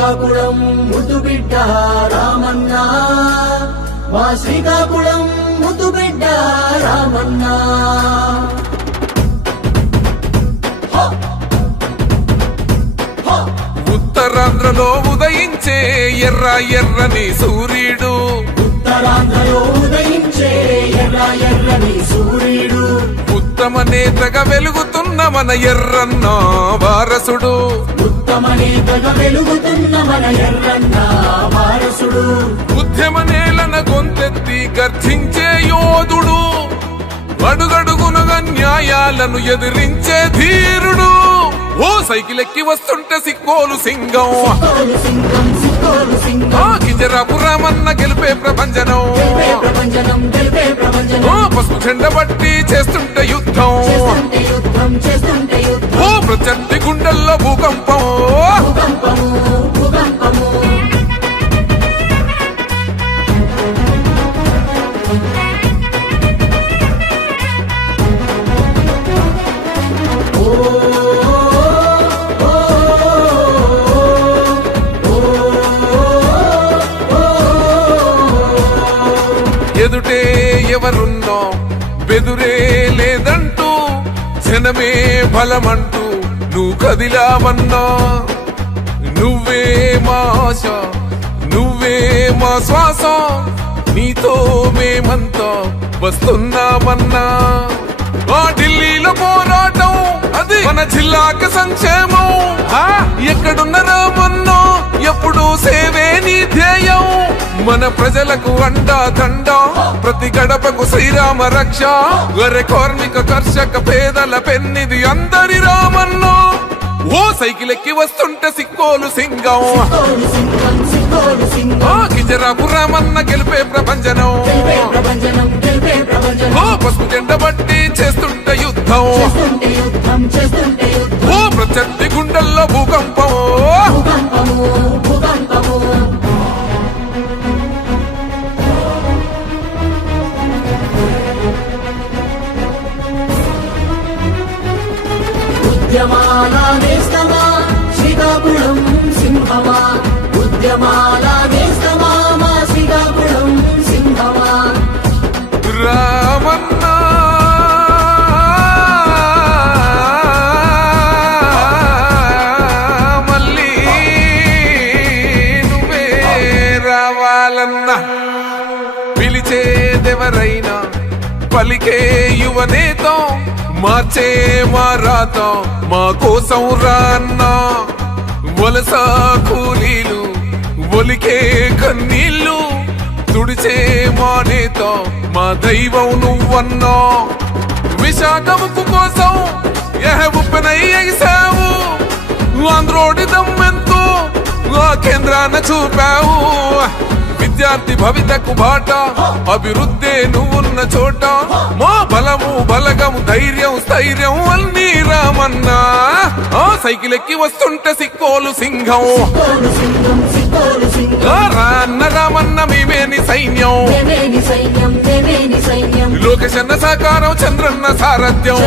శ్రీకాకుళం ముద్దుబిడ్డ రామన్న మా శ్రీకాకుళం ముద్దుబిడ్డ రామన్న ఉత్తరాంధ్రలో ఉదయించే ఎర్ర ఎర్రని సూర్యుడు ఉత్తరాంధ్రలో ఉదయించే ఎర్ర ఎర్రని సూర్యుడు ఉత్తమ నేతగా వెలుగుతున్న మన ఎర్రన్న వారసుడు ఉత్తమ నేతగా వెలుగుతున్న మన ఎర్రన్న వారసుడు ఉద్యమ నేలన గొంతెత్తి గర్జించే యోధుడు అడుగడుగునగా న్యాయాలను ఎదిరించే ధీరుడు ఓ సైకిల్ ఎక్కి వస్తుంటే సిక్కోలు సింగం కింజరాపు రామన్న గెలిపే ప్రపంచనం పసుపు చెండ బట్టి చేస్తుంటే యుద్ధం ఓ ప్రత్యర్థి గుండెల్లో భూకంపం ఎదుటే ఎవరున్నో బెదురే లేదంటూ జనమే బలమంటూ నువ్వు కదిలామన్నా నువ్వే మా ఆశ నువ్వే మా శ్వాస నీతో మేమంతా వస్తున్నామన్నా ఆ ఢిల్లీలో పోరాటం అది మన జిల్లాకి సంక్షేమం ఎక్కడున్న రామన్నో ఎప్పుడు సేవే నీ ధ్యేయం మన ప్రజలకు అండా దండ ప్రతి గడపకు శ్రీరామ రక్ష వరే కార్మిక కర్షక పేదల పెన్నిది అందరి రామన్నో ఓ సైకిల్ ఎక్కి వస్తుంటే సిక్కోలు సింగం కింజరాపు రామన్న గెలిపే ప్రపంచనం ఓ పసుపు జెండ బట్టి చేస్తుంటే యుద్ధం ఓ ప్రత్యర్థి గుండెల్లో భూకంపం ఉద్యమాల నేస్తమా శ్రీకాకుళం సింహమా ఉద్యమాల నేస్తమా మా శ్రీకాకుళం సింహమా రామన్న మళ్ళీ నువ్వే రావాలన్నా పిలిచేదెవరైనా పలికే యువనేతో మార్చే మారాత మా కోసం రాన్నా వలస కూలీలు ఒలికే కన్నీళ్ళు తుడిచే మా నేత మా దైవం నువ్వన్నా విశాఖముకు కోసం ఉప్పెనై ఎగిసావు ఆంధ్రోడి దమ్మెంతో ఆ కేంద్రాన చూపావు విద్యార్థి భవితకు బాట అభివృద్ధి నువ్వున్న చోట మా బలము బలగము ధైర్యం స్థైర్యం అన్నీ రామన్నా ఆ సైకిల్ ఎక్కి వస్తుంటే సిక్కోలు సింహం రాన్న రామన్న మేమేని సైన్యం లోకేశన్న సాకారం చంద్రన్న సారథ్యం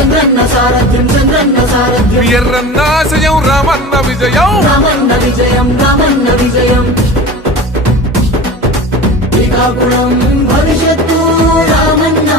ఎర్రన్న ఆశయం రామన్న విజయం శ్రీకాకుళం భవిష్యత్తు రామన్న